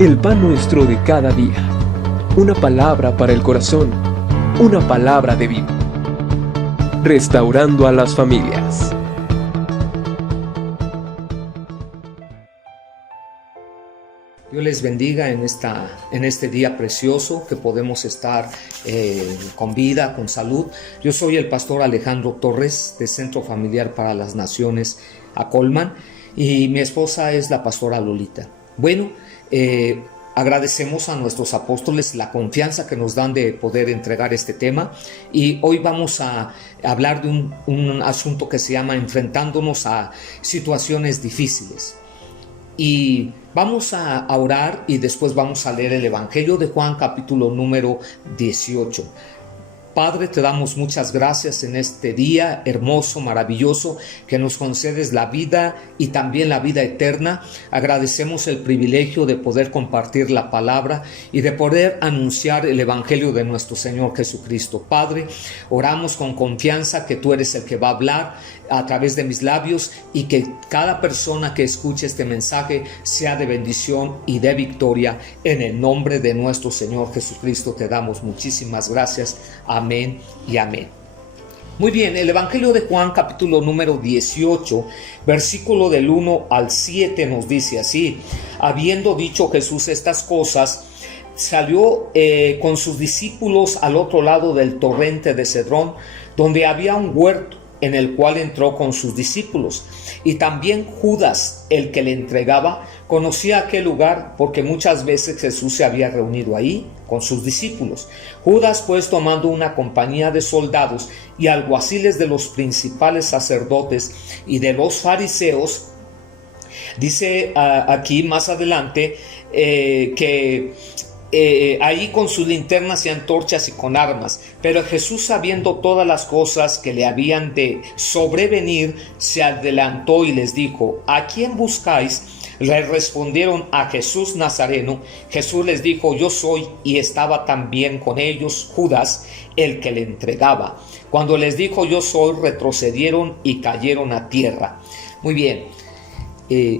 El pan nuestro de cada día. Una palabra para el corazón. Una palabra de vida. Restaurando a las familias. Dios les bendiga en este día precioso que podemos estar con vida, con salud. Yo soy el pastor Alejandro Torres de Centro Familiar para las Naciones a Colman y mi esposa es la pastora Lolita. Bueno, agradecemos a nuestros apóstoles la confianza que nos dan de poder entregar este tema y hoy vamos a hablar de un asunto que se llama enfrentándonos a situaciones difíciles. Y vamos a orar y después vamos a leer el Evangelio de Juan, capítulo número 18. Padre, te damos muchas gracias en este día hermoso, maravilloso, que nos concedes la vida y también la vida eterna. Agradecemos el privilegio de poder compartir la palabra y de poder anunciar el Evangelio de nuestro Señor Jesucristo. Padre, oramos con confianza que tú eres el que va a hablar a través de mis labios y que cada persona que escuche este mensaje sea de bendición y de victoria. En el nombre de nuestro Señor Jesucristo te damos muchísimas gracias. Amén y amén. Muy bien, el Evangelio de Juan, capítulo número 18, versículo del 1 al 7 nos dice así: habiendo dicho Jesús estas cosas, salió con sus discípulos al otro lado del torrente de Cedrón, donde había un huerto, en el cual entró con sus discípulos. Y también Judas, el que le entregaba, conocía aquel lugar porque muchas veces Jesús se había reunido ahí con sus discípulos. Judas, pues, tomando una compañía de soldados y alguaciles de los principales sacerdotes y de los fariseos, dice aquí más adelante que ahí con sus linternas y antorchas y con armas. Pero Jesús, sabiendo todas las cosas que le habían de sobrevenir, se adelantó y les dijo: ¿a quién buscáis? Le respondieron: a Jesús Nazareno. Jesús les dijo: yo soy. Y estaba también con ellos Judas, el que le entregaba. Cuando les dijo: yo soy, retrocedieron y cayeron a tierra. Muy bien.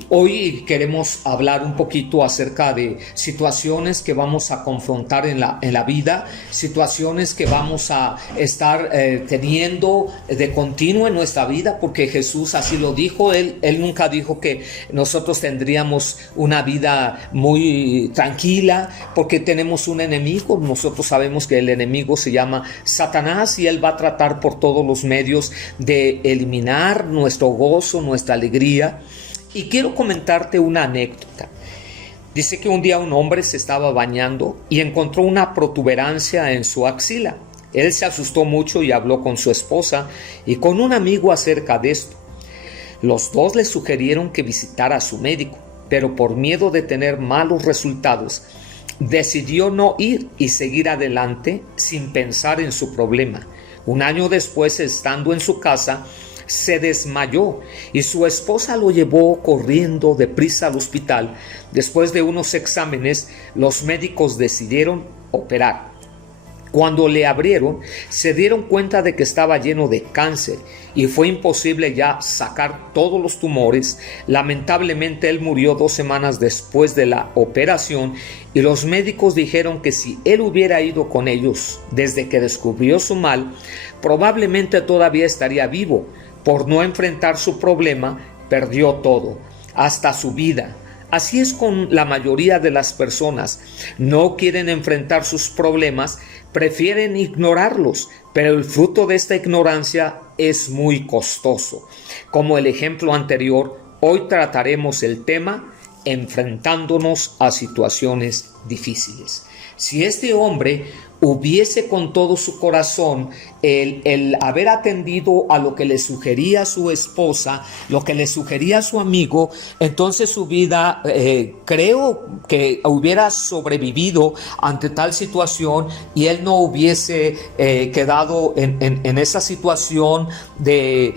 Hoy queremos hablar un poquito acerca de situaciones que vamos a confrontar en la vida, situaciones que vamos a estar teniendo de continuo en nuestra vida, porque Jesús así lo dijo. Él nunca dijo que nosotros tendríamos una vida muy tranquila porque tenemos un enemigo. Nosotros sabemos que el enemigo se llama Satanás y él va a tratar por todos los medios de eliminar nuestro gozo, nuestra alegría. Y quiero comentarte una anécdota. Dice que un día un hombre se estaba bañando y encontró una protuberancia en su axila. Él se asustó mucho y habló con su esposa y con un amigo acerca de esto. Los dos le sugirieron que visitara a su médico, pero por miedo de tener malos resultados, decidió no ir y seguir adelante sin pensar en su problema. Un año después, estando en su casa, se desmayó y su esposa lo llevó corriendo deprisa al hospital. Después de unos exámenes, los médicos decidieron operar. Cuando le abrieron, se dieron cuenta de que estaba lleno de cáncer y fue imposible ya sacar todos los tumores. Lamentablemente, él murió 2 semanas después de la operación y los médicos dijeron que si él hubiera ido con ellos desde que descubrió su mal, probablemente todavía estaría vivo. Por no enfrentar su problema, perdió todo, hasta su vida. Así es con la mayoría de las personas. No quieren enfrentar sus problemas, prefieren ignorarlos, pero el fruto de esta ignorancia es muy costoso. Como el ejemplo anterior, hoy trataremos el tema enfrentándonos a situaciones difíciles. Si este hombre hubiese con todo su corazón el haber atendido a lo que le sugería su esposa, lo que le sugería su amigo, entonces su vida creo que hubiera sobrevivido ante tal situación y él no hubiese quedado en esa situación de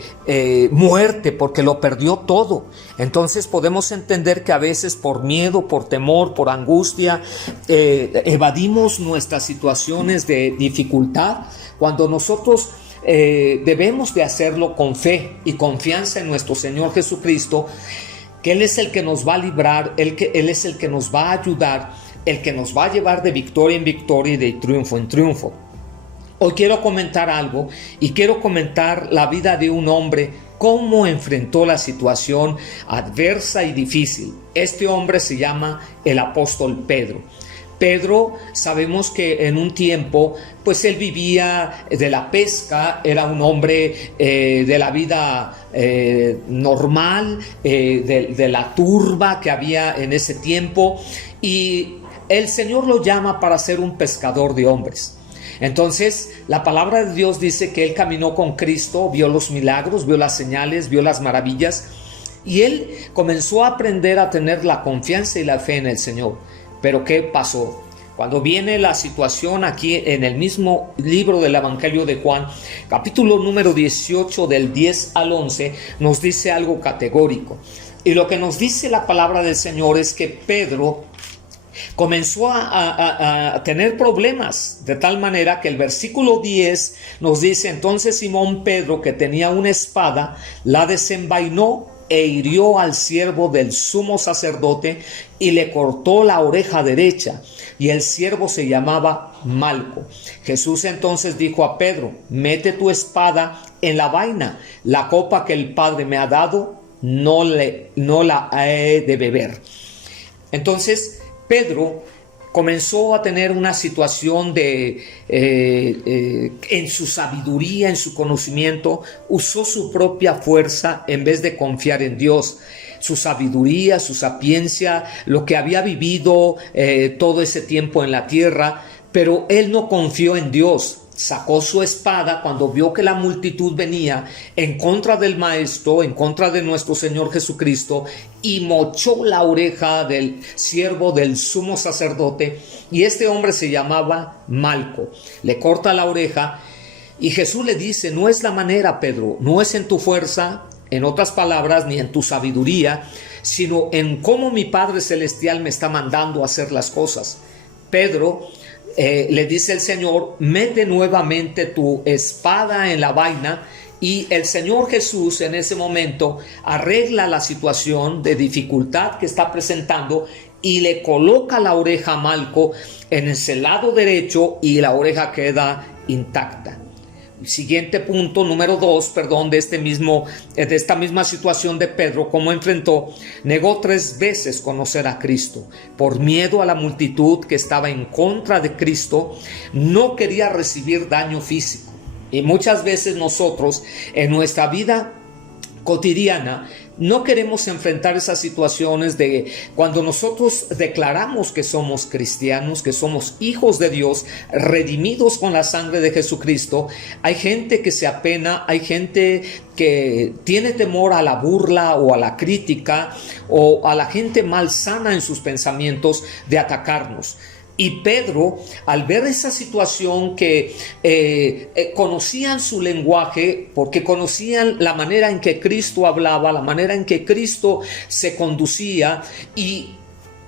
muerte porque lo perdió todo. Entonces podemos entender que a veces por miedo, por temor, por angustia, evadimos nuestras situaciones de dificultad, cuando nosotros debemos de hacerlo con fe y confianza en nuestro Señor Jesucristo. que Él es el que nos va a librar, Él es el que nos va a ayudar, el que nos va a llevar de victoria en victoria y de triunfo en triunfo. Hoy quiero comentar algo y quiero comentar la vida de un hombre, cómo enfrentó la situación adversa y difícil. Este hombre se llama el apóstol Pedro. Pedro, sabemos que en un tiempo, pues él vivía de la pesca, era un hombre de la vida normal, de la turba que había en ese tiempo, y el Señor lo llama para ser un pescador de hombres. Entonces, la palabra de Dios dice que él caminó con Cristo, vio los milagros, vio las señales, vio las maravillas, y él comenzó a aprender a tener la confianza y la fe en el Señor. Pero ¿qué pasó? Cuando viene la situación aquí en el mismo libro del Evangelio de Juan, capítulo número 18, del 10 al 11, nos dice algo categórico. Y lo que nos dice la palabra del Señor es que Pedro comenzó a tener problemas, de tal manera que el versículo 10 nos dice: entonces Simón Pedro, que tenía una espada, la desenvainó e hirió al siervo del sumo sacerdote y le cortó la oreja derecha, y el siervo se llamaba Malco. Jesús entonces dijo a Pedro: mete tu espada en la vaina, la copa que el Padre me ha dado, no la he de beber. Entonces Pedro comenzó a tener una situación de, en su sabiduría, en su conocimiento, usó su propia fuerza en vez de confiar en Dios. Su sabiduría, su sapiencia, lo que había vivido todo ese tiempo en la tierra, pero él no confió en Dios. Sacó su espada cuando vio que la multitud venía en contra del Maestro, en contra de nuestro Señor Jesucristo, y mochó la oreja del siervo del sumo sacerdote, y este hombre se llamaba Malco. Le corta la oreja y Jesús le dice: no es la manera, Pedro, no es en tu fuerza, en otras palabras, ni en tu sabiduría, sino en cómo mi Padre Celestial me está mandando a hacer las cosas. Pedro, le dice el Señor: mete nuevamente tu espada en la vaina, y el Señor Jesús en ese momento arregla la situación de dificultad que está presentando y le coloca la oreja a Malco en ese lado derecho, y la oreja queda intacta. Siguiente punto, número 2, de esta misma situación de Pedro, cómo enfrentó: negó 3 veces conocer a Cristo. Por miedo a la multitud que estaba en contra de Cristo, no quería recibir daño físico. Y muchas veces nosotros en nuestra vida cotidiana no queremos enfrentar esas situaciones de cuando nosotros declaramos que somos cristianos, que somos hijos de Dios, redimidos con la sangre de Jesucristo. Hay gente que se apena, hay gente que tiene temor a la burla o a la crítica, o a la gente malsana en sus pensamientos de atacarnos. Y Pedro, al ver esa situación que conocían su lenguaje, porque conocían la manera en que Cristo hablaba, la manera en que Cristo se conducía, y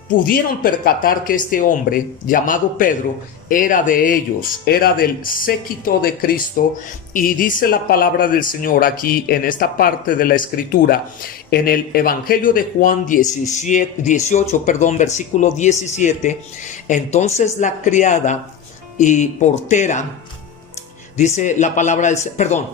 pudieron percatar que este hombre llamado Pedro era de ellos, era del séquito de Cristo. Y dice la palabra del Señor aquí en esta parte de la escritura, en el Evangelio de Juan 18, versículo 17. Entonces la criada y portera, dice la palabra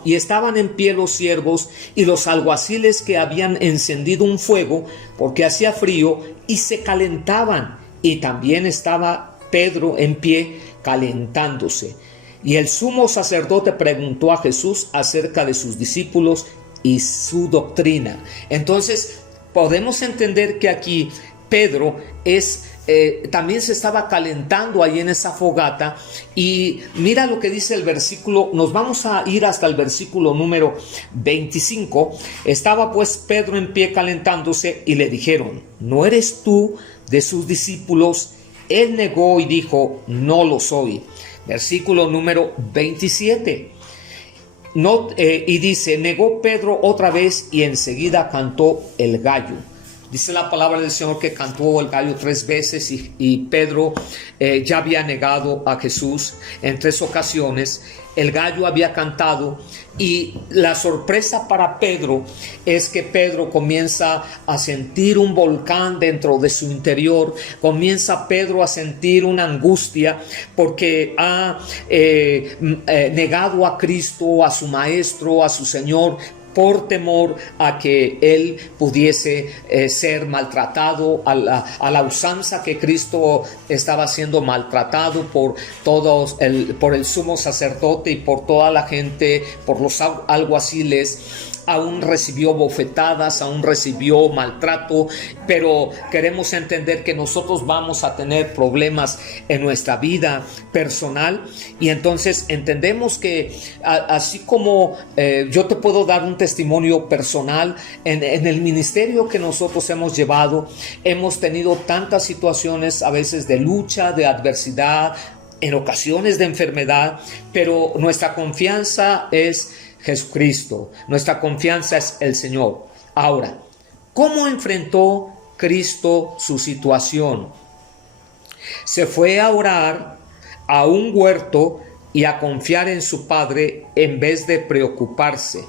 y estaban en pie los siervos y los alguaciles que habían encendido un fuego porque hacía frío, y se calentaban, y también estaba Pedro en pie calentándose. Y el sumo sacerdote preguntó a Jesús acerca de sus discípulos y su doctrina. Entonces podemos entender que aquí Pedro también se estaba calentando ahí en esa fogata. Y mira lo que dice el versículo, nos vamos a ir hasta el versículo número 25. Estaba pues Pedro en pie calentándose, y le dijeron: ¿no eres tú de sus discípulos? Él negó y dijo: no lo soy. Versículo número 27. Y dice: negó Pedro otra vez, y enseguida cantó el gallo. Dice la palabra del Señor que cantó el gallo 3 veces y Pedro ya había negado a Jesús en 3 ocasiones. El gallo había cantado y la sorpresa para Pedro es que Pedro comienza a sentir un volcán dentro de su interior. Comienza Pedro a sentir una angustia porque ha negado a Cristo, a su Maestro, a su Señor, por temor a que él pudiese ser maltratado a la usanza que Cristo estaba siendo maltratado por todos, por el sumo sacerdote y por toda la gente, por los alguaciles. Aún recibió bofetadas, aún recibió maltrato, pero queremos entender que nosotros vamos a tener problemas en nuestra vida personal, y entonces entendemos que así como yo te puedo dar un testimonio personal en el ministerio que nosotros hemos llevado, hemos tenido tantas situaciones a veces de lucha, de adversidad, en ocasiones de enfermedad, pero nuestra confianza es Jesucristo, nuestra confianza es el Señor. Ahora, ¿cómo enfrentó Cristo su situación? Se fue a orar a un huerto y a confiar en su Padre en vez de preocuparse.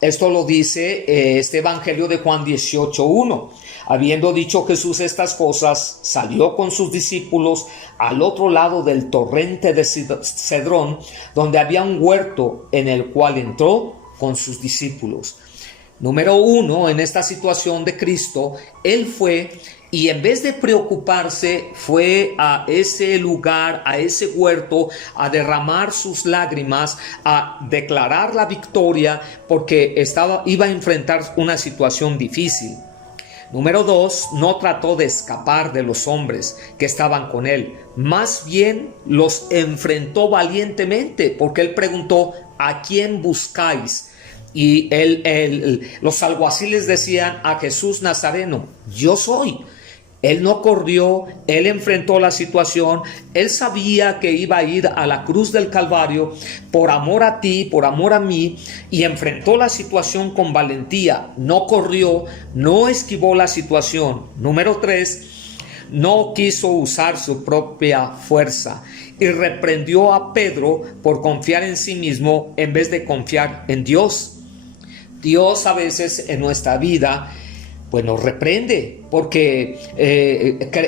Esto lo dice este Evangelio de Juan 18:1. Habiendo dicho Jesús estas cosas, salió con sus discípulos al otro lado del torrente de Cedrón, donde había un huerto, en el cual entró con sus discípulos. Número 1, en esta situación de Cristo, Él fue y en vez de preocuparse, fue a ese lugar, a ese huerto, a derramar sus lágrimas, a declarar la victoria, porque iba a enfrentar una situación difícil. Número 2, no trató de escapar de los hombres que estaban con él, más bien los enfrentó valientemente, porque él preguntó: ¿a quién buscáis? Y los alguaciles decían: a Jesús Nazareno, yo soy. Él no corrió, él enfrentó la situación, él sabía que iba a ir a la cruz del Calvario por amor a ti, por amor a mí, y enfrentó la situación con valentía. No corrió, no esquivó la situación. Número 3, no quiso usar su propia fuerza y reprendió a Pedro por confiar en sí mismo en vez de confiar en Dios. Dios a veces en nuestra vida pues nos reprende porque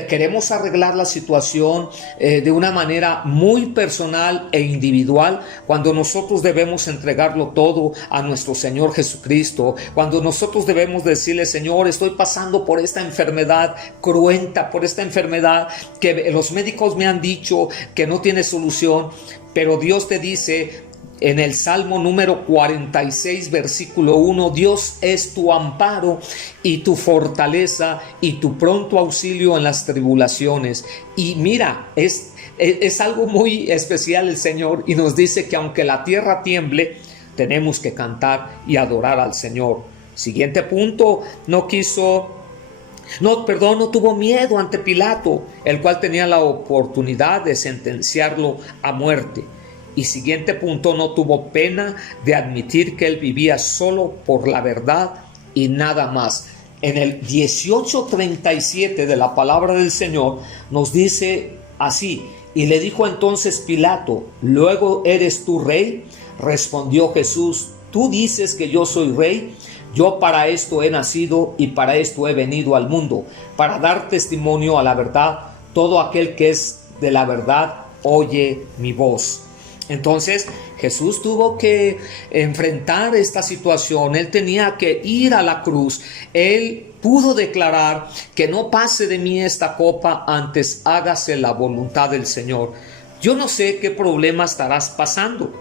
queremos arreglar la situación de una manera muy personal e individual, cuando nosotros debemos entregarlo todo a nuestro Señor Jesucristo, cuando nosotros debemos decirle: Señor, estoy pasando por esta enfermedad cruenta, por esta enfermedad que los médicos me han dicho que no tiene solución, pero Dios te dice en el Salmo número 46, versículo 1, Dios es tu amparo y tu fortaleza y tu pronto auxilio en las tribulaciones. Y mira, es algo muy especial el Señor, y nos dice que aunque la tierra tiemble, tenemos que cantar y adorar al Señor. Siguiente punto, no tuvo miedo ante Pilato, el cual tenía la oportunidad de sentenciarlo a muerte. Y siguiente punto, no tuvo pena de admitir que él vivía solo por la verdad y nada más. En el 18:37 de la palabra del Señor nos dice así: y le dijo entonces Pilato: ¿luego eres tú rey? Respondió Jesús: tú dices que yo soy rey. Yo para esto he nacido y para esto he venido al mundo, para dar testimonio a la verdad. Todo aquel que es de la verdad oye mi voz. Entonces Jesús tuvo que enfrentar esta situación. Él tenía que ir a la cruz. Él pudo declarar: que no pase de mí esta copa, antes hágase la voluntad del Señor. Yo no sé qué problema estarás pasando.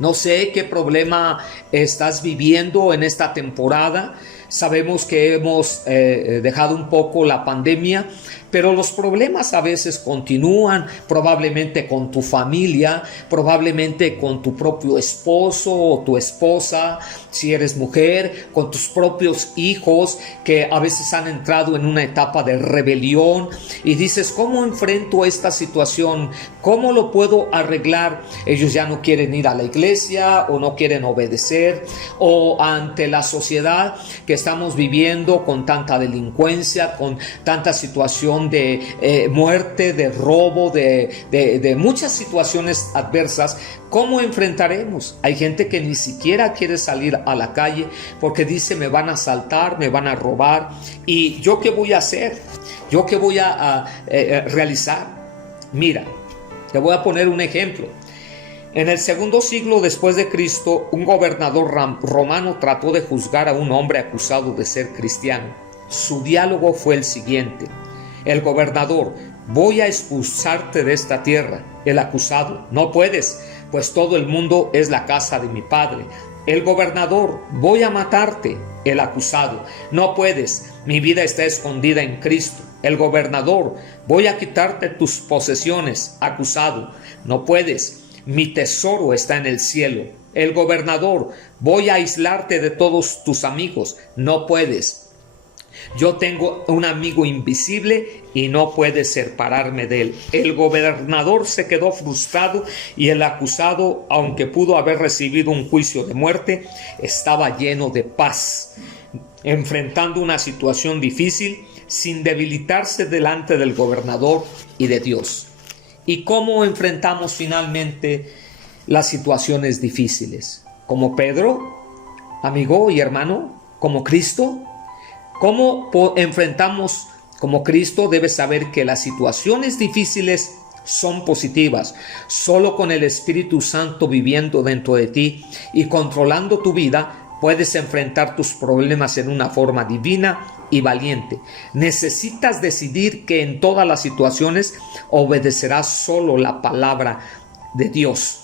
No sé qué problema estás viviendo en esta temporada. Sabemos que hemos dejado un poco la pandemia, pero los problemas a veces continúan, probablemente con tu familia, probablemente con tu propio esposo o tu esposa, si eres mujer, con tus propios hijos que a veces han entrado en una etapa de rebelión y dices: ¿cómo enfrento esta situación? ¿Cómo lo puedo arreglar? Ellos ya no quieren ir a la iglesia o no quieren obedecer, o ante la sociedad que estamos viviendo con tanta delincuencia, con tanta situación de muerte, de robo, de muchas situaciones adversas, ¿cómo enfrentaremos? Hay gente que ni siquiera quiere salir a la calle porque dice: me van a asaltar, me van a robar. ¿Y yo qué voy a hacer? ¿Yo qué voy a realizar? Mira, te voy a poner un ejemplo. En el segundo siglo después de Cristo, un gobernador romano trató de juzgar a un hombre acusado de ser cristiano. Su diálogo fue el siguiente: el gobernador: voy a expulsarte de esta tierra. El acusado: no puedes, pues todo el mundo es la casa de mi padre. El gobernador: voy a matarte. El acusado: no puedes, mi vida está escondida en Cristo. El gobernador: voy a quitarte tus posesiones. Acusado: no puedes, mi tesoro está en el cielo. El gobernador: voy a aislarte de todos tus amigos. No puedes. Yo tengo un amigo invisible y no puedes separarme de él. El gobernador se quedó frustrado y el acusado, aunque pudo haber recibido un juicio de muerte, estaba lleno de paz, enfrentando una situación difícil sin debilitarse delante del gobernador y de Dios. ¿Y cómo enfrentamos finalmente las situaciones difíciles? ¿Como Pedro, amigo y hermano? ¿Como Cristo? ¿Cómo enfrentamos como Cristo? Debes saber que las situaciones difíciles son positivas. Solo con el Espíritu Santo viviendo dentro de ti y controlando tu vida, puedes enfrentar tus problemas en una forma divina y valiente. Necesitas decidir que en todas las situaciones obedecerás solo la palabra de Dios.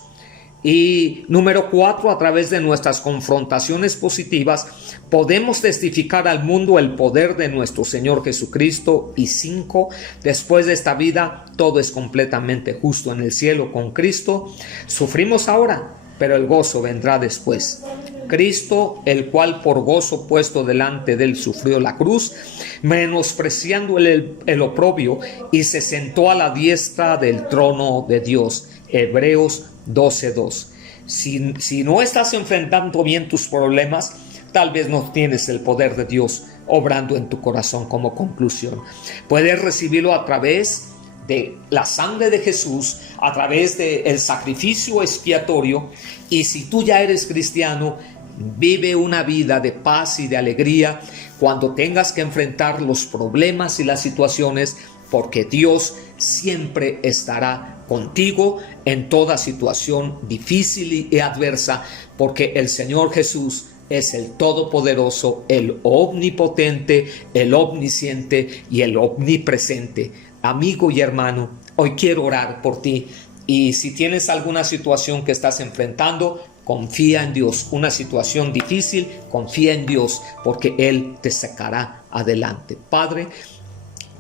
Y número 4, a través de nuestras confrontaciones positivas, podemos testificar al mundo el poder de nuestro Señor Jesucristo. Y 5, después de esta vida, todo es completamente justo en el cielo con Cristo. Sufrimos ahora, pero el gozo vendrá después. Cristo, el cual por gozo puesto delante de él sufrió la cruz, menospreciando el oprobio, y se sentó a la diestra del trono de Dios. Hebreos 12:2. Si no estás enfrentando bien tus problemas, tal vez no tienes el poder de Dios obrando en tu corazón. Como conclusión, puedes recibirlo a través de la sangre de Jesús, a través del sacrificio expiatorio. Y si tú ya eres cristiano, vive una vida de paz y de alegría cuando tengas que enfrentar los problemas y las situaciones, porque Dios siempre estará contigo en toda situación difícil y adversa, porque el Señor Jesús es el Todopoderoso, el Omnipotente, el Omnisciente y el Omnipresente. Amigo y hermano, hoy quiero orar por ti, y si tienes alguna situación que estás enfrentando, confía en Dios. Una situación difícil, confía en Dios, porque Él te sacará adelante. Padre,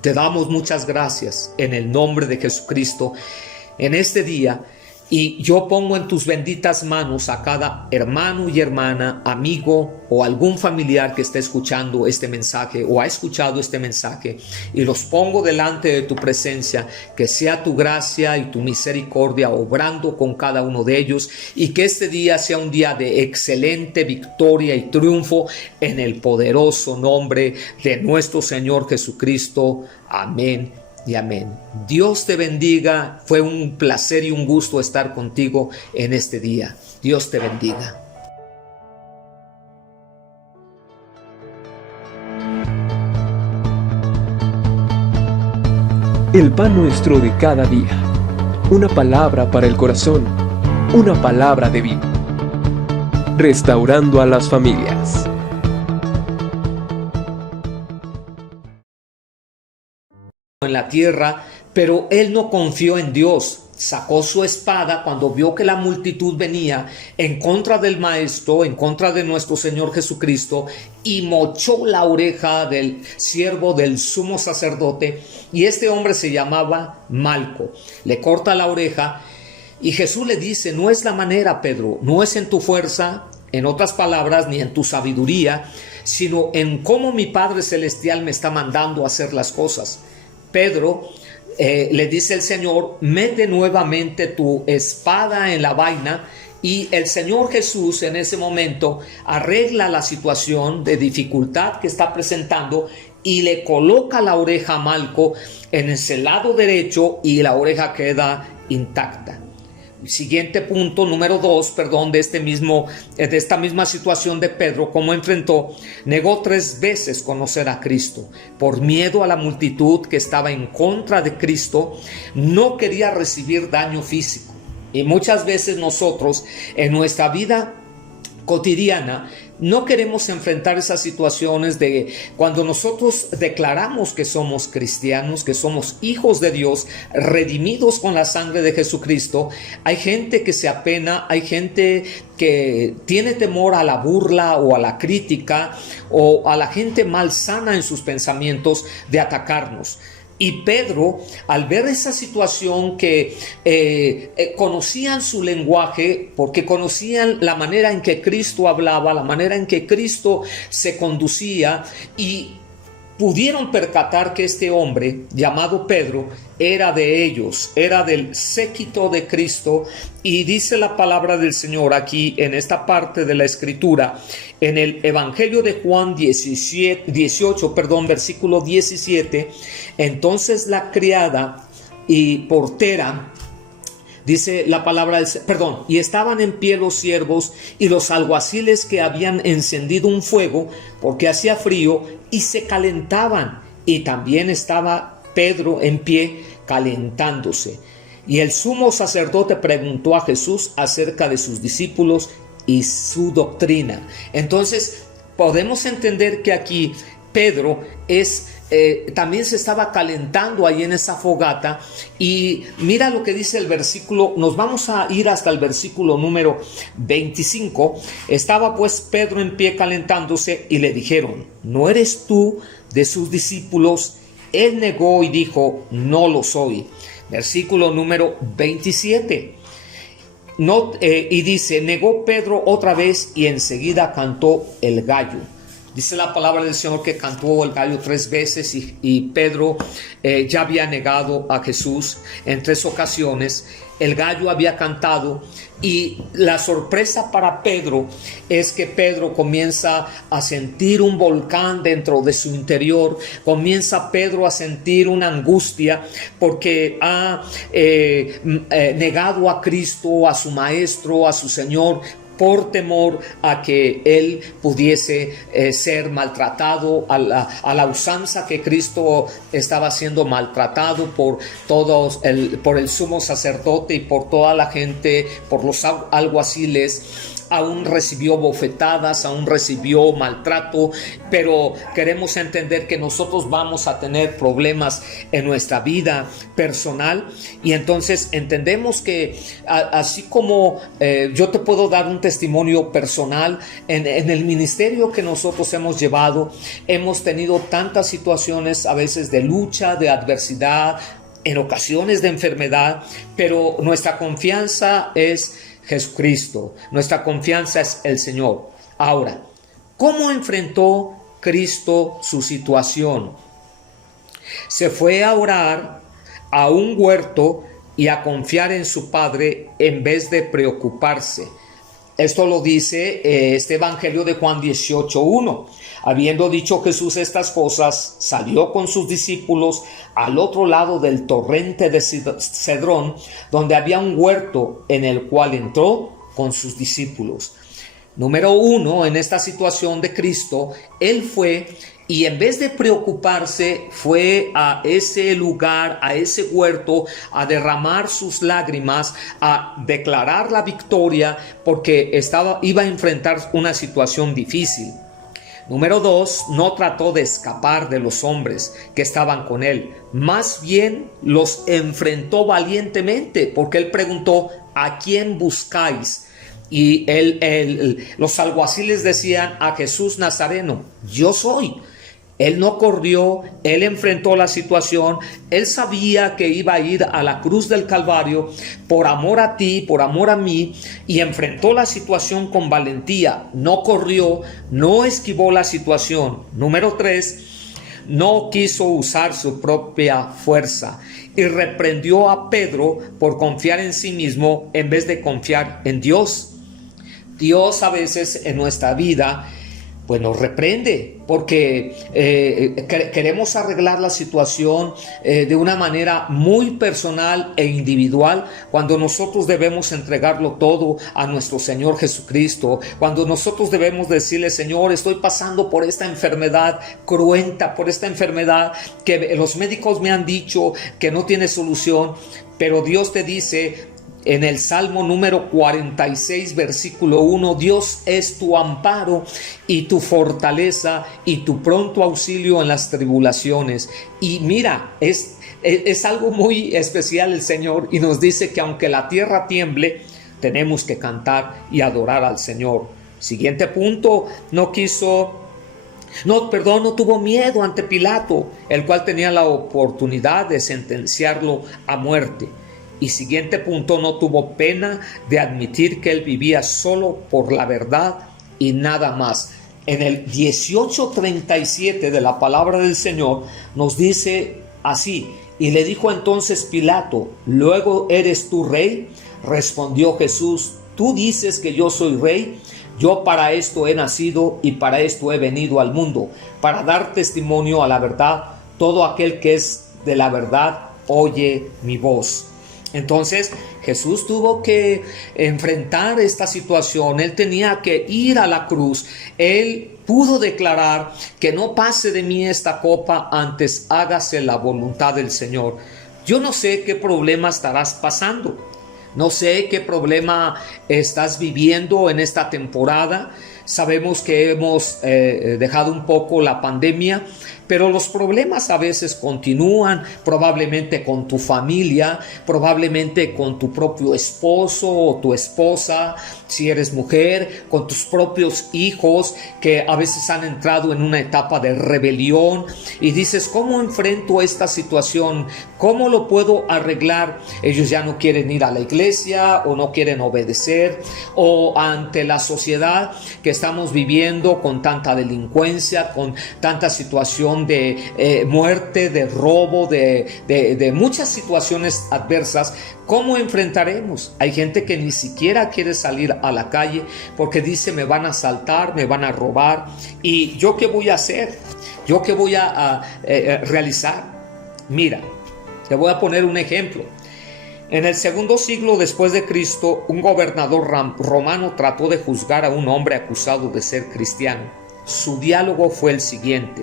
te damos muchas gracias en el nombre de Jesucristo en este día, y yo pongo en tus benditas manos a cada hermano y hermana, amigo o algún familiar que esté escuchando este mensaje o ha escuchado este mensaje, y los pongo delante de tu presencia. Que sea tu gracia y tu misericordia obrando con cada uno de ellos, y que este día sea un día de excelente victoria y triunfo en el poderoso nombre de nuestro Señor Jesucristo. Amén y amén. Dios te bendiga. Fue un placer y un gusto estar contigo en este día. Dios te bendiga. El pan nuestro de cada día. Una palabra para el corazón. Una palabra de vida. Restaurando a las familias. En la tierra, pero él no confió en Dios. Sacó su espada cuando vio que la multitud venía en contra del maestro, en contra de nuestro Señor Jesucristo, y mochó la oreja del siervo del sumo sacerdote, y este hombre se llamaba Malco. Le corta la oreja, y Jesús le dice: no es la manera, Pedro, no es en tu fuerza, en otras palabras, ni en tu sabiduría, sino en cómo mi Padre Celestial me está mandando a hacer las cosas. Pedro, le dice el Señor: mete nuevamente tu espada en la vaina. Y el Señor Jesús en ese momento arregla la situación de dificultad que está presentando y le coloca la oreja a Malco en ese lado derecho y la oreja queda intacta. Siguiente punto, número 2, de esta misma situación de Pedro, cómo enfrentó, negó 3 veces conocer a Cristo. Por miedo a la multitud que estaba en contra de Cristo, no quería recibir daño físico. Y muchas veces nosotros en nuestra vida cotidiana no queremos enfrentar esas situaciones de cuando nosotros declaramos que somos cristianos, que somos hijos de Dios, redimidos con la sangre de Jesucristo. Hay gente que se apena, hay gente que tiene temor a la burla o a la crítica o a la gente malsana en sus pensamientos de atacarnos. Y Pedro, al ver esa situación que conocían su lenguaje, porque conocían la manera en que Cristo hablaba, la manera en que Cristo se conducía, y pudieron percatar que este hombre llamado Pedro era de ellos, era del séquito de Cristo. Y dice la palabra del Señor aquí en esta parte de la escritura, en el Evangelio de Juan 18, versículo 17. Entonces la criada y portera, dice la palabra y estaban en pie los siervos y los alguaciles que habían encendido un fuego porque hacía frío y se calentaban, y también estaba Pedro en pie calentándose. Y el sumo sacerdote preguntó a Jesús acerca de sus discípulos y su doctrina. Entonces podemos entender que aquí Pedro también se estaba calentando ahí en esa fogata. Y mira lo que dice el versículo, nos vamos a ir hasta el versículo número 25. Estaba pues Pedro en pie calentándose y le dijeron: ¿no eres tú de sus discípulos? Él negó y dijo: no lo soy. Versículo número 27. Y dice: negó Pedro otra vez y enseguida cantó el gallo. Dice la palabra del Señor que cantó el gallo 3 veces y Pedro ya había negado a Jesús en 3 ocasiones. El gallo había cantado, y la sorpresa para Pedro es que Pedro comienza a sentir un volcán dentro de su interior. Comienza Pedro a sentir una angustia porque ha negado a Cristo, a su Maestro, a su Señor, por temor a que él pudiese ser maltratado a la usanza que Cristo estaba siendo maltratado por por el sumo sacerdote y por toda la gente, por los alguaciles. Aún recibió bofetadas, aún recibió maltrato, pero queremos entender que nosotros vamos a tener problemas en nuestra vida personal, y entonces entendemos que así como yo te puedo dar un testimonio personal en el ministerio que nosotros hemos llevado, hemos tenido tantas situaciones a veces de lucha, de adversidad, en ocasiones de enfermedad, pero nuestra confianza es Jesucristo, nuestra confianza es el Señor. Ahora, ¿cómo enfrentó Cristo su situación? Se fue a orar a un huerto y a confiar en su Padre en vez de preocuparse. Esto lo dice este Evangelio de Juan 18:1. Habiendo dicho Jesús estas cosas, salió con sus discípulos al otro lado del torrente de Cedrón, donde había un huerto, en el cual entró con sus discípulos. Número 1, en esta situación de Cristo, Él fue y en vez de preocuparse, fue a ese lugar, a ese huerto, a derramar sus lágrimas, a declarar la victoria, porque iba a enfrentar una situación difícil. Número 2, no trató de escapar de los hombres que estaban con él. Más bien los enfrentó valientemente, porque él preguntó: ¿a quién buscáis? Y los alguaciles decían: a Jesús Nazareno, yo soy. Él no corrió, él enfrentó la situación. Él sabía que iba a ir a la cruz del Calvario por amor a ti, por amor a mí, y enfrentó la situación con valentía. No corrió, no esquivó la situación. Número 3, no quiso usar su propia fuerza y reprendió a Pedro por confiar en sí mismo en vez de confiar en Dios. Dios a veces en nuestra vida pues nos reprende porque queremos arreglar la situación de una manera muy personal e individual, cuando nosotros debemos entregarlo todo a nuestro Señor Jesucristo, cuando nosotros debemos decirle: Señor, estoy pasando por esta enfermedad cruenta, por esta enfermedad que los médicos me han dicho que no tiene solución, pero Dios te dice en el Salmo número 46, versículo 1, Dios es tu amparo y tu fortaleza y tu pronto auxilio en las tribulaciones. Y mira, es algo muy especial el Señor, y nos dice que aunque la tierra tiemble, tenemos que cantar y adorar al Señor. Siguiente punto, no tuvo miedo ante Pilato, el cual tenía la oportunidad de sentenciarlo a muerte. Y siguiente punto, no tuvo pena de admitir que él vivía solo por la verdad y nada más. En el 18:37 de la palabra del Señor nos dice así: y le dijo entonces Pilato: ¿luego eres tú rey? Respondió Jesús: tú dices que yo soy rey. Yo para esto he nacido y para esto he venido al mundo, para dar testimonio a la verdad. Todo aquel que es de la verdad oye mi voz. Entonces Jesús tuvo que enfrentar esta situación. Él tenía que ir a la cruz. Él pudo declarar: que no pase de mí esta copa, antes hágase la voluntad del Señor. Yo no sé qué problema estarás pasando. No sé qué problema estás viviendo en esta temporada. Sabemos que hemos dejado un poco la pandemia, pero los problemas a veces continúan, probablemente con tu familia, probablemente con tu propio esposo o tu esposa, si eres mujer, con tus propios hijos que a veces han entrado en una etapa de rebelión y dices: ¿cómo enfrento esta situación? ¿Cómo lo puedo arreglar? Ellos ya no quieren ir a la iglesia o no quieren obedecer, o ante la sociedad que estamos viviendo con tanta delincuencia, con tanta situación de muerte, de robo, de muchas situaciones adversas. ¿Cómo enfrentaremos? Hay gente que ni siquiera quiere salir a la calle porque dice: me van a asaltar, me van a robar. ¿Y yo qué voy a hacer? ¿Yo qué voy a realizar? Mira, te voy a poner un ejemplo. En el segundo siglo después de Cristo, un gobernador romano trató de juzgar a un hombre acusado de ser cristiano. Su diálogo fue el siguiente: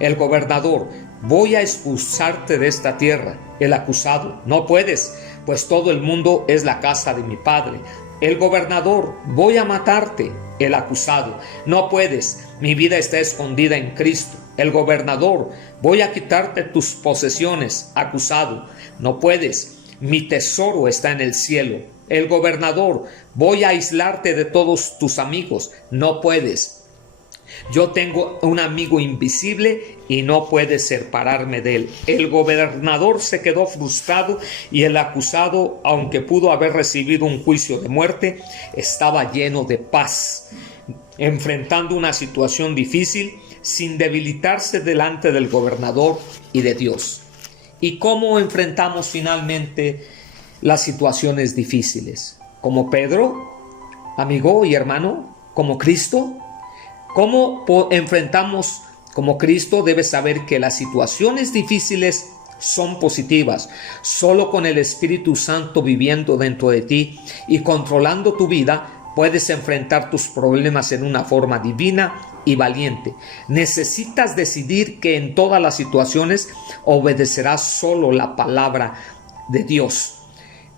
el gobernador: voy a expulsarte de esta tierra. El acusado: no puedes, pues todo el mundo es la casa de mi padre. El gobernador: voy a matarte. El acusado: no puedes, mi vida está escondida en Cristo. El gobernador: voy a quitarte tus posesiones. Acusado: no puedes, mi tesoro está en el cielo. El gobernador: voy a aislarte de todos tus amigos. No puedes, yo tengo un amigo invisible y no puedes separarme de él. El gobernador se quedó frustrado y el acusado, aunque pudo haber recibido un juicio de muerte, estaba lleno de paz, enfrentando una situación difícil sin debilitarse delante del gobernador y de Dios. ¿Y cómo enfrentamos finalmente las situaciones difíciles? ¿Como Pedro, amigo y hermano? ¿Como Cristo? ¿Cómo enfrentamos como Cristo? Debes saber que las situaciones difíciles son positivas. Solo con el Espíritu Santo viviendo dentro de ti y controlando tu vida, puedes enfrentar tus problemas en una forma divina y valiente. Necesitas decidir que en todas las situaciones obedecerás solo la palabra de Dios.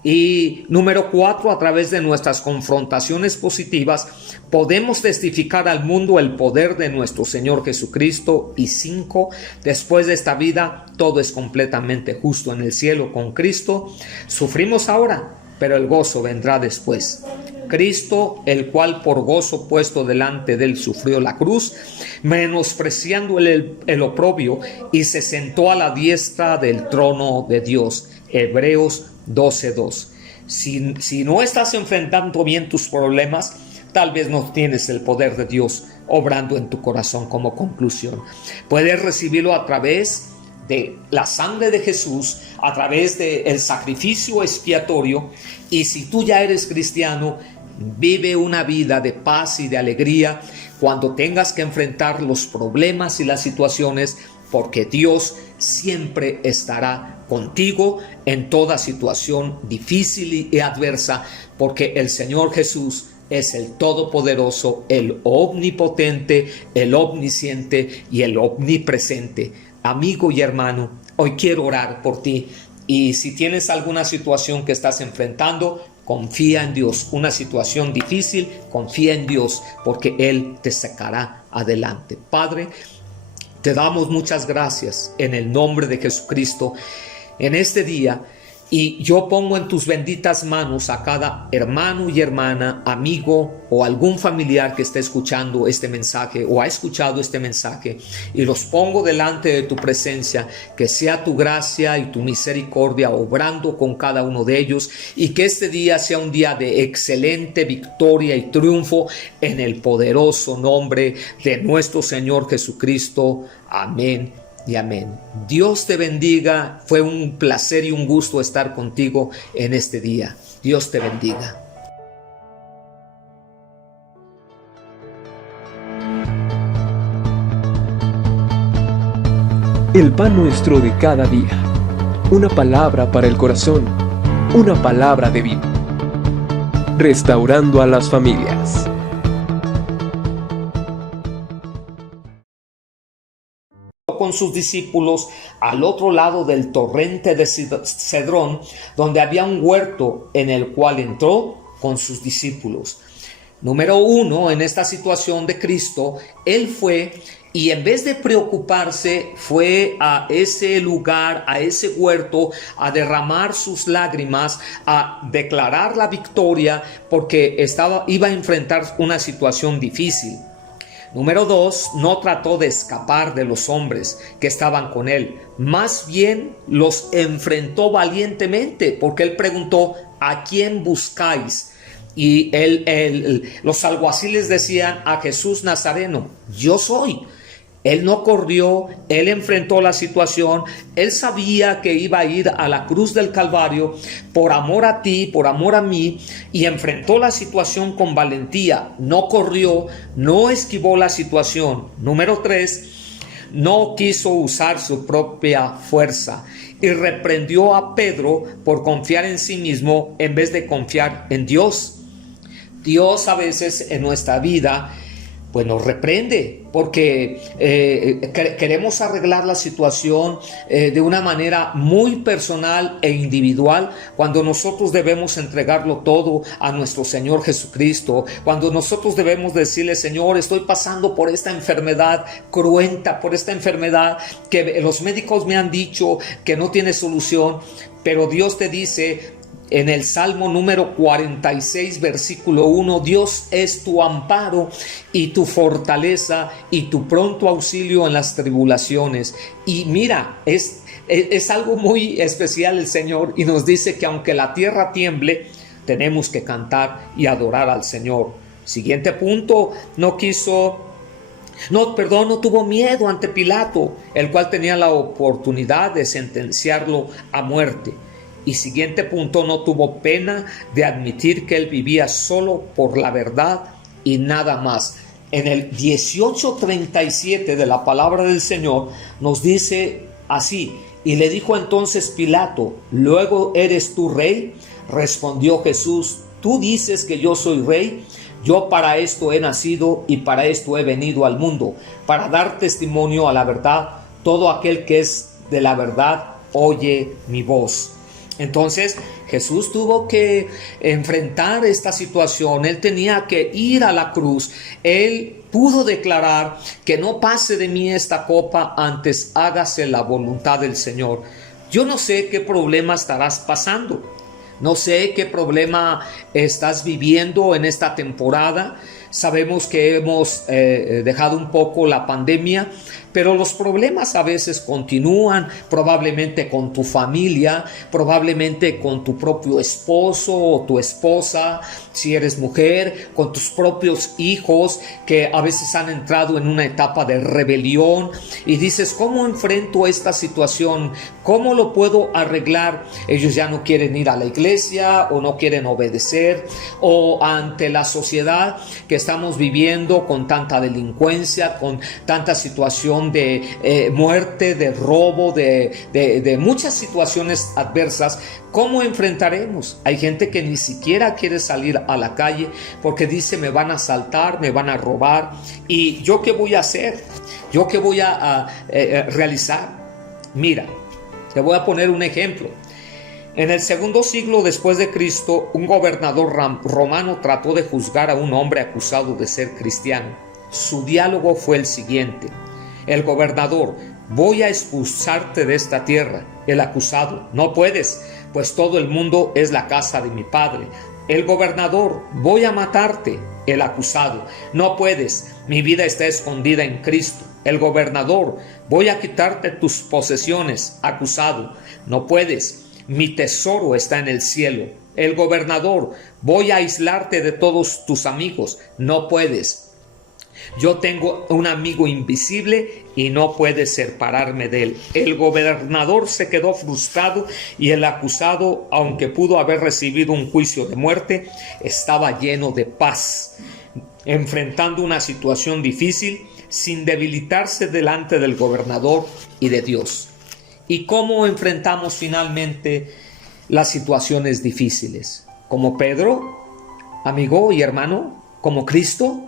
Y número 4, a través de nuestras confrontaciones positivas, podemos testificar al mundo el poder de nuestro Señor Jesucristo. Y 5, después de esta vida, todo es completamente justo en el cielo con Cristo. Sufrimos ahora, pero el gozo vendrá después. Cristo, el cual por gozo puesto delante de él sufrió la cruz, menospreciando el oprobio, y se sentó a la diestra del trono de Dios. Hebreos 12:2. Si no estás enfrentando bien tus problemas, tal vez no tienes el poder de Dios obrando en tu corazón. Como conclusión, puedes recibirlo a través de la sangre de Jesús, a través del sacrificio expiatorio. Y si tú ya eres cristiano, Vive una vida de paz y de alegría cuando tengas que enfrentar los problemas y las situaciones, porque Dios siempre estará contigo en toda situación difícil y adversa, porque el Señor Jesús es el Todopoderoso, el Omnipotente, el Omnisciente y el Omnipresente. Amigo y hermano, hoy quiero orar por ti, y si tienes alguna situación que estás enfrentando, confía en Dios. Una situación difícil, confía en Dios, porque Él te sacará adelante. Padre, te damos muchas gracias en el nombre de Jesucristo en este día, y yo pongo en tus benditas manos a cada hermano y hermana, amigo o algún familiar que esté escuchando este mensaje o ha escuchado este mensaje, y los pongo delante de tu presencia. Que sea tu gracia y tu misericordia obrando con cada uno de ellos, y que este día sea un día de excelente victoria y triunfo en el poderoso nombre de nuestro Señor Jesucristo. Amén y amén. Dios te bendiga. Fue un placer y un gusto estar contigo en este día. Dios te bendiga. El pan nuestro de cada día. Una palabra para el corazón. Una palabra de vida. Restaurando a las familias. Con sus discípulos al otro lado del torrente de Cedrón, donde había un huerto, en el cual entró con sus discípulos. Número 1, en esta situación de Cristo, Él fue, y en vez de preocuparse, fue a ese lugar, a ese huerto, a derramar sus lágrimas, a declarar la victoria, porque iba a enfrentar una situación difícil. Número 2, no trató de escapar de los hombres que estaban con él. Más bien los enfrentó valientemente, porque él preguntó: ¿a quién buscáis? Y los alguaciles decían: a Jesús Nazareno. Yo soy. Él no corrió, él enfrentó la situación. Él sabía que iba a ir a la cruz del Calvario por amor a ti, por amor a mí, y enfrentó la situación con valentía. No corrió, no esquivó la situación. Número 3, no quiso usar su propia fuerza, y reprendió a Pedro por confiar en sí mismo en vez de confiar en Dios. Dios a veces en nuestra vida pues nos reprende, porque queremos arreglar la situación de una manera muy personal e individual, cuando nosotros debemos entregarlo todo a nuestro Señor Jesucristo, cuando nosotros debemos decirle: Señor, estoy pasando por esta enfermedad cruenta, por esta enfermedad que los médicos me han dicho que no tiene solución, pero Dios te dice en el Salmo número 46, versículo 1, Dios es tu amparo y tu fortaleza y tu pronto auxilio en las tribulaciones. Y mira, es algo muy especial el Señor, y nos dice que aunque la tierra tiemble, tenemos que cantar y adorar al Señor. Siguiente punto, no tuvo miedo ante Pilato, el cual tenía la oportunidad de sentenciarlo a muerte. Y siguiente punto, no tuvo pena de admitir que él vivía solo por la verdad y nada más. En el 18:37 de la palabra del Señor nos dice así: y le dijo entonces Pilato: ¿luego eres tú rey? Respondió Jesús: tú dices que yo soy rey. Yo para esto he nacido y para esto he venido al mundo, para dar testimonio a la verdad. Todo aquel que es de la verdad oye mi voz. Entonces Jesús tuvo que enfrentar esta situación. Él tenía que ir a la cruz. Él pudo declarar que no pase de mí esta copa, antes hágase la voluntad del Señor. Yo no sé qué problema estarás pasando. No sé qué problema estás viviendo en esta temporada. Sabemos que hemos dejado un poco la pandemia, pero los problemas a veces continúan, probablemente con tu familia, probablemente con tu propio esposo o tu esposa, si eres mujer, con tus propios hijos que a veces han entrado en una etapa de rebelión y dices, ¿cómo enfrento esta situación? ¿Cómo lo puedo arreglar? Ellos ya no quieren ir a la iglesia o no quieren obedecer, o ante la sociedad que estamos viviendo con tanta delincuencia, con tanta situación de muerte, de robo, de muchas situaciones adversas. ¿Cómo enfrentaremos? Hay gente que ni siquiera quiere salir a la calle porque dice, me van a asaltar, me van a robar. ¿Y yo qué voy a hacer? ¿Yo qué voy a realizar? Mira, te voy a poner un ejemplo. En el segundo siglo después de Cristo, un gobernador romano trató de juzgar a un hombre acusado de ser cristiano. Su diálogo fue el siguiente. El gobernador: voy a expulsarte de esta tierra. El acusado: no puedes, pues todo el mundo es la casa de mi padre. El gobernador: voy a matarte. El acusado: no puedes, mi vida está escondida en Cristo. El gobernador: voy a quitarte tus posesiones. Acusado: no puedes, mi tesoro está en el cielo. El gobernador: voy a aislarte de todos tus amigos. No puedes, yo tengo un amigo invisible y no puedes separarme de él. El gobernador se quedó frustrado y el acusado, aunque pudo haber recibido un juicio de muerte, estaba lleno de paz, enfrentando una situación difícil sin debilitarse delante del gobernador y de Dios. ¿Y cómo enfrentamos finalmente las situaciones difíciles? ¿Como Pedro, amigo y hermano? ¿Como Cristo?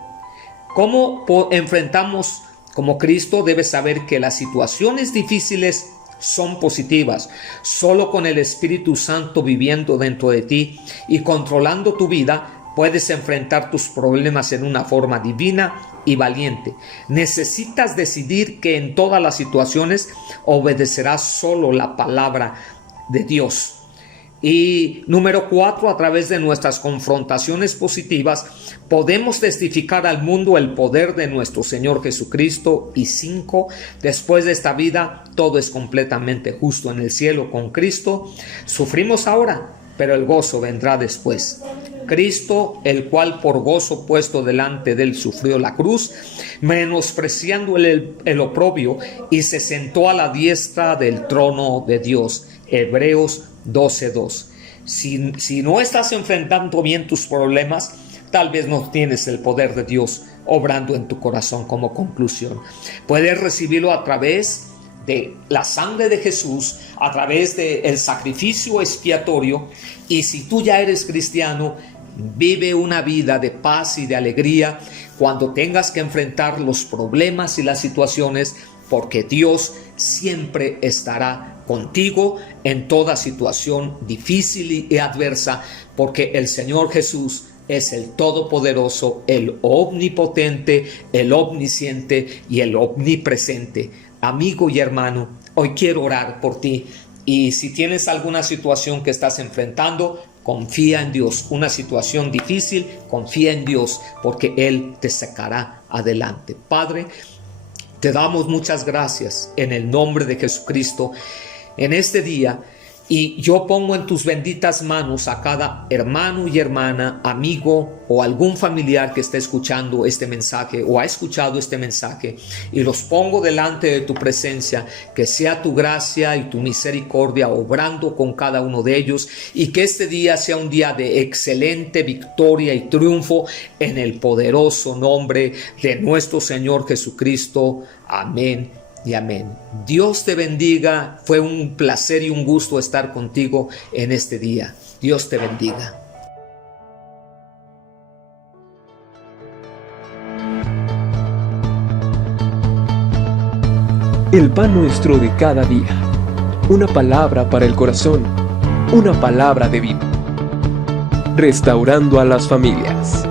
¿Cómo enfrentamos como Cristo? Debes saber que las situaciones difíciles son positivas. Solo con el Espíritu Santo viviendo dentro de ti y controlando tu vida, puedes enfrentar tus problemas en una forma divina y valiente. Necesitas decidir que en todas las situaciones obedecerás solo la palabra de Dios. Y número 4, a través de nuestras confrontaciones positivas, podemos testificar al mundo el poder de nuestro Señor Jesucristo. Y 5, después de esta vida, todo es completamente justo en el cielo con Cristo. Sufrimos ahora, pero el gozo vendrá después. Cristo, el cual por gozo puesto delante de él sufrió la cruz, menospreciando el oprobio, y se sentó a la diestra del trono de Dios. Hebreos 12:2. Si no estás enfrentando bien tus problemas, tal vez no tienes el poder de Dios obrando en tu corazón. Como conclusión, puedes recibirlo a través de la sangre de Jesús, a través del sacrificio expiatorio. Y si tú ya eres cristiano, vive una vida de paz y de alegría cuando tengas que enfrentar los problemas y las situaciones, porque Dios siempre estará contigo en toda situación difícil y adversa, porque el Señor Jesús es el Todopoderoso, el Omnipotente, el Omnisciente y el Omnipresente. Amigo y hermano, hoy quiero orar por ti, y si tienes alguna situación que estás enfrentando, confía en Dios. Una situación difícil, confía en Dios, porque Él te sacará adelante. Padre, te damos muchas gracias en el nombre de Jesucristo en este día, y yo pongo en tus benditas manos a cada hermano y hermana, amigo o algún familiar que esté escuchando este mensaje o ha escuchado este mensaje, y los pongo delante de tu presencia. Que sea tu gracia y tu misericordia obrando con cada uno de ellos, y que este día sea un día de excelente victoria y triunfo en el poderoso nombre de nuestro Señor Jesucristo. Amén y amén. Dios te bendiga. Fue un placer y un gusto estar contigo en este día. Dios te bendiga. El pan nuestro de cada día. Una palabra para el corazón. Una palabra de vida. Restaurando a las familias.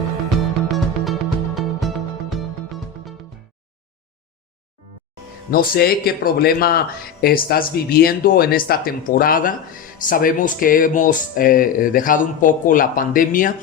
No sé qué problema estás viviendo en esta temporada. Sabemos que hemos dejado un poco la pandemia,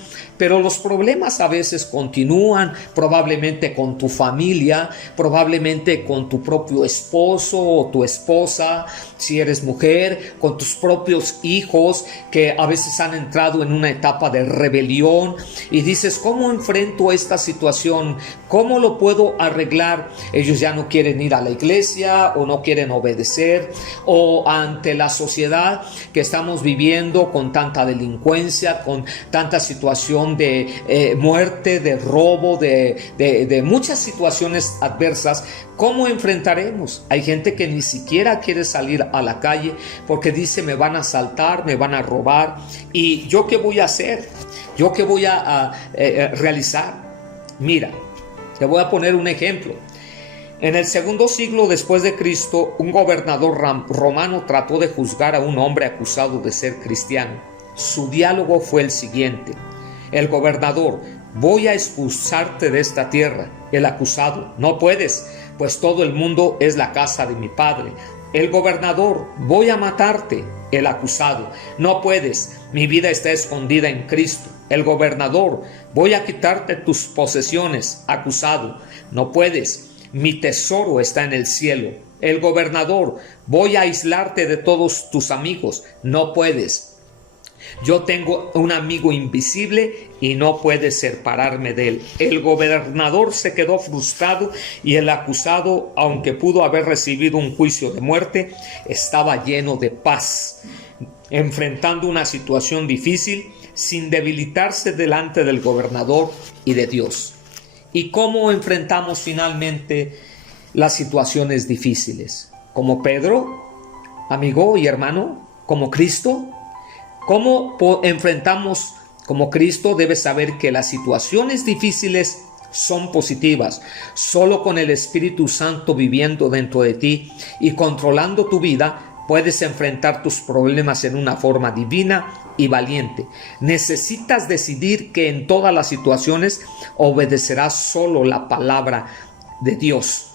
pero los problemas a veces continúan, probablemente con tu familia, probablemente con tu propio esposo o tu esposa, si eres mujer, con tus propios hijos que a veces han entrado en una etapa de rebelión y dices, ¿cómo enfrento esta situación? ¿Cómo lo puedo arreglar? Ellos ya no quieren ir a la iglesia o no quieren obedecer, o ante la sociedad que estamos viviendo con tanta delincuencia, con tanta situación de muerte, de robo, de muchas situaciones adversas. ¿Cómo enfrentaremos? Hay gente que ni siquiera quiere salir a la calle porque dice, me van a asaltar, me van a robar. ¿Y yo qué voy a hacer? ¿Yo qué voy a realizar? Mira, te voy a poner un ejemplo. En el segundo siglo después de Cristo, un gobernador romano trató de juzgar a un hombre acusado de ser cristiano. Su diálogo fue el siguiente. El gobernador: voy a expulsarte de esta tierra. El acusado: no puedes, pues todo el mundo es la casa de mi padre. El gobernador: voy a matarte. El acusado: no puedes, mi vida está escondida en Cristo. El gobernador: voy a quitarte tus posesiones. Acusado: no puedes, mi tesoro está en el cielo. El gobernador: voy a aislarte de todos tus amigos. No puedes, yo tengo un amigo invisible y no puedes separarme de él. El gobernador se quedó frustrado y el acusado, aunque pudo haber recibido un juicio de muerte, estaba lleno de paz, enfrentando una situación difícil sin debilitarse delante del gobernador y de Dios. ¿Y cómo enfrentamos finalmente las situaciones difíciles? ¿Como Pedro, amigo y hermano? ¿Como Cristo? ¿Cómo enfrentamos como Cristo? Debes saber que las situaciones difíciles son positivas. Solo con el Espíritu Santo viviendo dentro de ti y controlando tu vida, puedes enfrentar tus problemas en una forma divina y valiente. Necesitas decidir que en todas las situaciones obedecerás solo la palabra de Dios.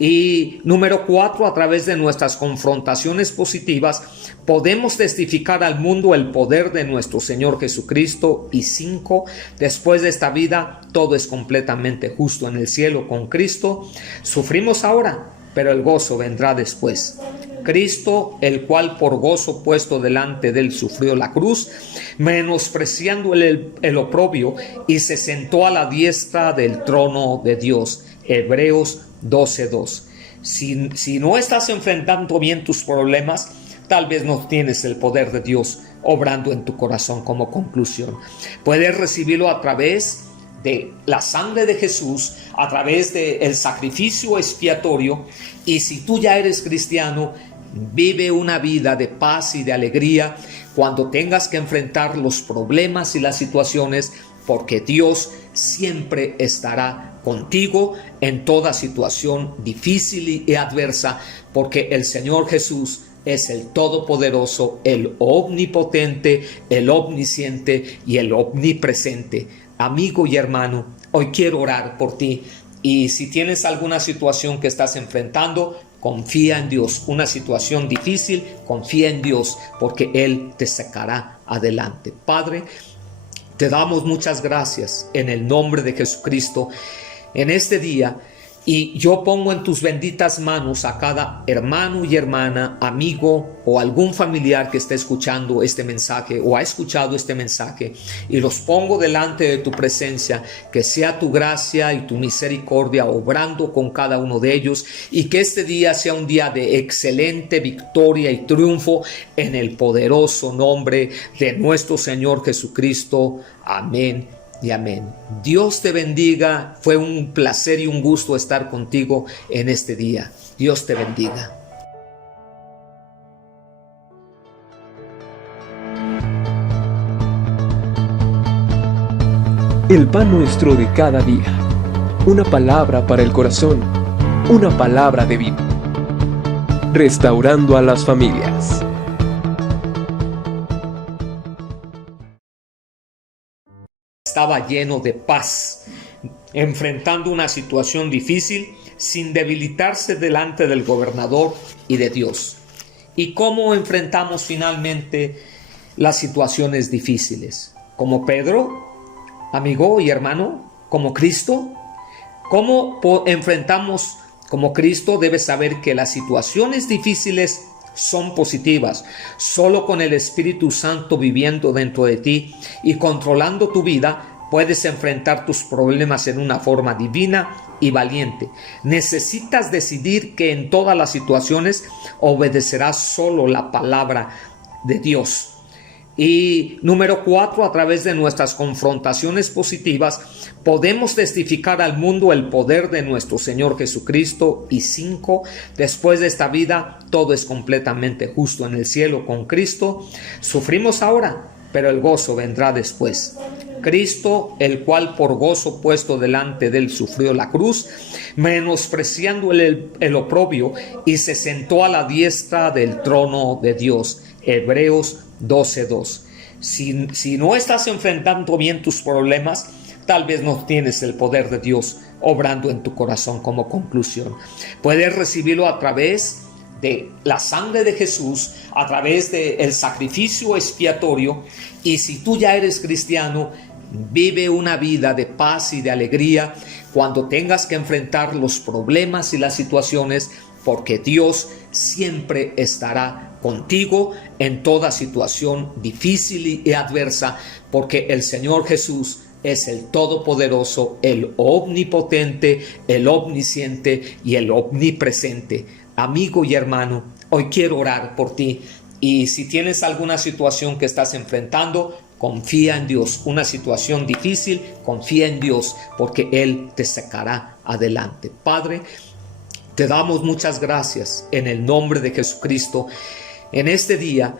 Y número 4, a través de nuestras confrontaciones positivas, podemos testificar al mundo el poder de nuestro Señor Jesucristo. Y 5, después de esta vida, todo es completamente justo en el cielo con Cristo. Sufrimos ahora, pero el gozo vendrá después. Cristo, el cual por gozo puesto delante de él sufrió la cruz, menospreciando el oprobio, y se sentó a la diestra del trono de Dios. Hebreos 12:2. Si no estás enfrentando bien tus problemas, tal vez no tienes el poder de Dios obrando en tu corazón. Como conclusión, puedes recibirlo a través de la sangre de Jesús, a través del sacrificio expiatorio. Y si tú ya eres cristiano, vive una vida de paz y de alegría cuando tengas que enfrentar los problemas y las situaciones, porque Dios siempre estará contigo en toda situación difícil y adversa, porque el Señor Jesús es el Todopoderoso, el Omnipotente, el Omnisciente y el Omnipresente. Amigo y hermano, hoy quiero orar por ti, y si tienes alguna situación que estás enfrentando, confía en Dios. Una situación difícil, confía en Dios, porque Él te sacará adelante. Padre, te damos muchas gracias en el nombre de Jesucristo en este día, y yo pongo en tus benditas manos a cada hermano y hermana, amigo o algún familiar que esté escuchando este mensaje o ha escuchado este mensaje, y los pongo delante de tu presencia. Que sea tu gracia y tu misericordia obrando con cada uno de ellos, y que este día sea un día de excelente victoria y triunfo en el poderoso nombre de nuestro Señor Jesucristo. Amén y amén. Dios te bendiga. Fue un placer y un gusto estar contigo en este día. Dios te bendiga. El pan nuestro de cada día. Una palabra para el corazón. Una palabra de vida. Restaurando a las familias. Estaba lleno de paz, enfrentando una situación difícil sin debilitarse delante del gobernador y de Dios. ¿Y cómo enfrentamos finalmente las situaciones difíciles? Como Pedro, amigo y hermano, como Cristo? ¿Cómo enfrentamos como Cristo? Debes saber que las situaciones difíciles son positivas. Solo con el Espíritu Santo viviendo dentro de ti y controlando tu vida, puedes enfrentar tus problemas en una forma divina y valiente. Necesitas decidir que en todas las situaciones obedecerás solo la palabra de Dios. Y número 4, a través de nuestras confrontaciones positivas, podemos testificar al mundo el poder de nuestro Señor Jesucristo. Y 5, después de esta vida, todo es completamente justo en el cielo con Cristo. Sufrimos ahora, pero el gozo vendrá después. Cristo, el cual por gozo puesto delante de él sufrió la cruz, menospreciando el oprobio, y se sentó a la diestra del trono de Dios. Hebreos 12:2. Si no estás enfrentando bien tus problemas, tal vez no tienes el poder de Dios obrando en tu corazón. Como conclusión, puedes recibirlo a través de la sangre de Jesús, a través del sacrificio expiatorio. Y si tú ya eres cristiano, vive una vida de paz y de alegría cuando tengas que enfrentar los problemas y las situaciones, porque Dios siempre estará contigo en toda situación difícil y adversa, porque el Señor Jesús es el Todopoderoso, el Omnipotente, el Omnisciente y el Omnipresente. Amigo y hermano, hoy quiero orar por ti, y si tienes alguna situación que estás enfrentando, confía en Dios. Una situación difícil, confía en Dios, porque Él te sacará adelante. Padre, te damos muchas gracias en el nombre de Jesucristo en este día,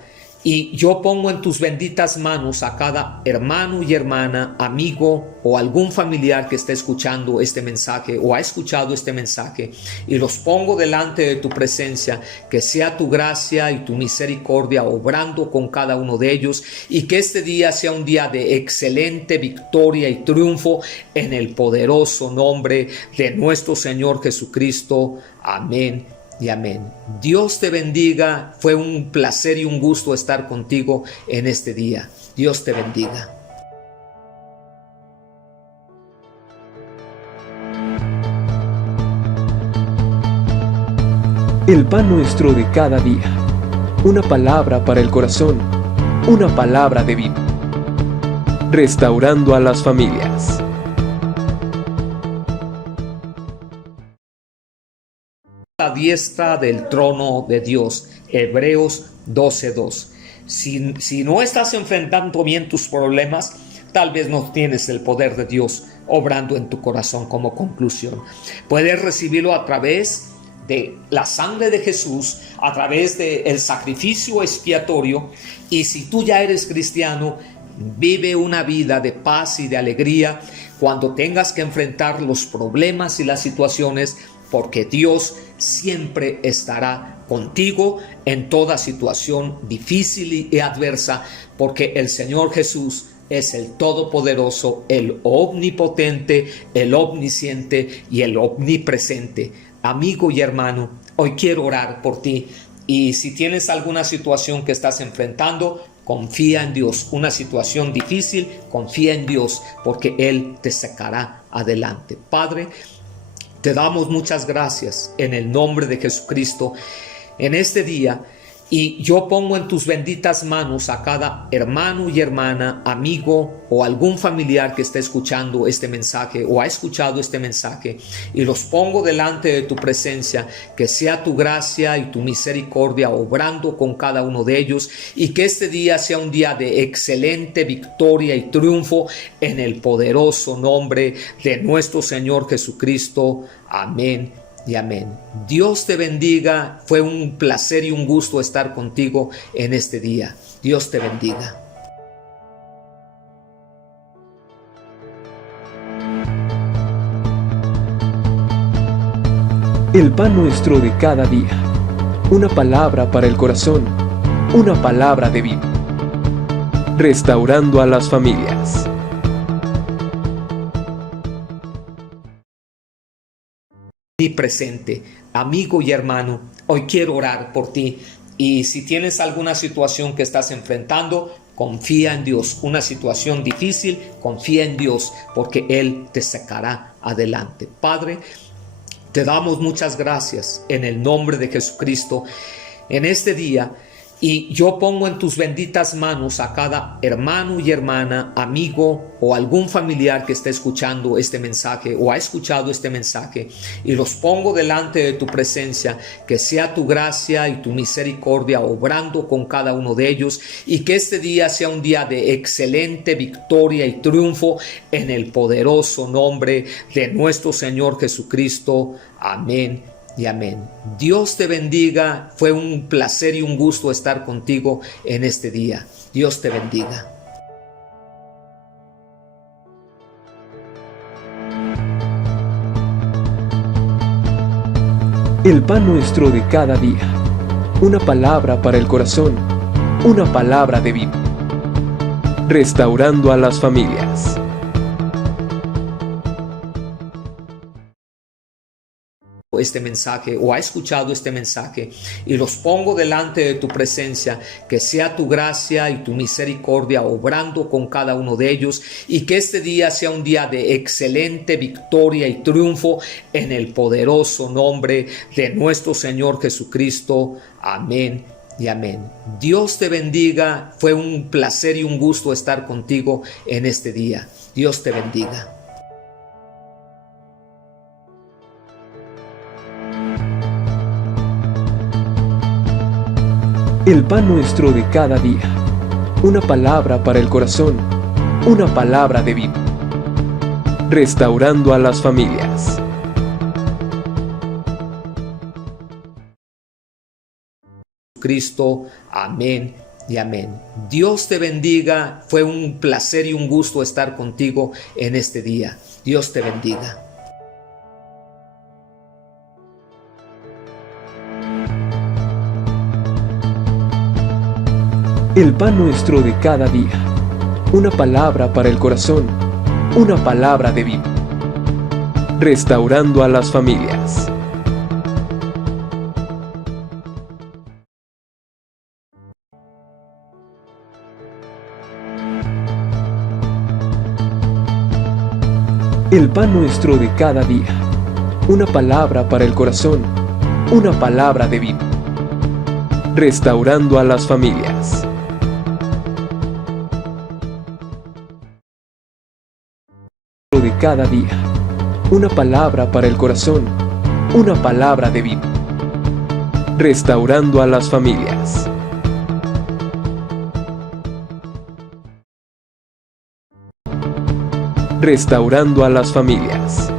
y yo pongo en tus benditas manos a cada hermano y hermana, amigo o algún familiar que esté escuchando este mensaje o ha escuchado este mensaje, y los pongo delante de tu presencia. Que sea tu gracia y tu misericordia obrando con cada uno de ellos, y que este día sea un día de excelente victoria y triunfo en el poderoso nombre de nuestro Señor Jesucristo. Amén y amén. Dios te bendiga. Fue un placer y un gusto estar contigo en este día. Dios te bendiga. El pan nuestro de cada día. Una palabra para el corazón. Una palabra de vida. Restaurando a las familias. La diestra del trono de Dios. Hebreos 12:2. Si no estás enfrentando bien tus problemas, tal vez no tienes el poder de Dios obrando en tu corazón. Como conclusión, puedes recibirlo a través de la sangre de Jesús, a través del sacrificio expiatorio. Y si tú ya eres cristiano, vive una vida de paz y de alegría cuando tengas que enfrentar los problemas y las situaciones, porque Dios siempre estará contigo en toda situación difícil y adversa, porque el Señor Jesús es el Todopoderoso, el Omnipotente, el Omnisciente y el Omnipresente. Amigo y hermano, hoy quiero orar por ti, y si tienes alguna situación que estás enfrentando, confía en Dios. Una situación difícil, confía en Dios, porque Él te sacará adelante. Padre, te damos muchas gracias en el nombre de Jesucristo en este día, y yo pongo en tus benditas manos a cada hermano y hermana, amigo o algún familiar que esté escuchando este mensaje o ha escuchado este mensaje, y los pongo delante de tu presencia. Que sea tu gracia y tu misericordia obrando con cada uno de ellos, y que este día sea un día de excelente victoria y triunfo en el poderoso nombre de nuestro Señor Jesucristo. Amén y amén. Dios te bendiga. Fue un placer y un gusto estar contigo en este día. Dios te bendiga. El pan nuestro de cada día. Una palabra para el corazón. Una palabra de vida. Restaurando a las familias. Y presente. Amigo y hermano, hoy quiero orar por ti, y si tienes alguna situación que estás enfrentando, confía en Dios. Una situación difícil, confía en Dios, porque Él te sacará adelante. Padre, te damos muchas gracias en el nombre de Jesucristo en este día. Y yo pongo en tus benditas manos a cada hermano y hermana, amigo o algún familiar que esté escuchando este mensaje o ha escuchado este mensaje, y los pongo delante de tu presencia. Que sea tu gracia y tu misericordia obrando con cada uno de ellos, y que este día sea un día de excelente victoria y triunfo en el poderoso nombre de nuestro Señor Jesucristo. Amén y amén. Dios te bendiga. Fue un placer y un gusto estar contigo en este día. Dios te bendiga. El pan nuestro de cada día. Una palabra para el corazón. Una palabra de vida. Restaurando a las familias. Este mensaje o ha escuchado este mensaje, y los pongo delante de tu presencia. Que sea tu gracia y tu misericordia obrando con cada uno de ellos, y que este día sea un día de excelente victoria y triunfo en el poderoso nombre de nuestro Señor Jesucristo. Amén y amén. Dios te bendiga. Fue un placer y un gusto estar contigo en este día. Dios te bendiga. El pan nuestro de cada día. Una palabra para el corazón. Una palabra de vida. Restaurando a las familias. Cristo. Amén y amén. Dios te bendiga. Fue un placer y un gusto estar contigo en este día. Dios te bendiga. El pan nuestro de cada día. Una palabra para el corazón. Una palabra de vida. Restaurando a las familias. El pan nuestro de cada día. Una palabra para el corazón. Una palabra de vida. Restaurando a las familias. De cada día. Una palabra para el corazón. Una palabra de vida. Restaurando a las familias. Restaurando a las familias.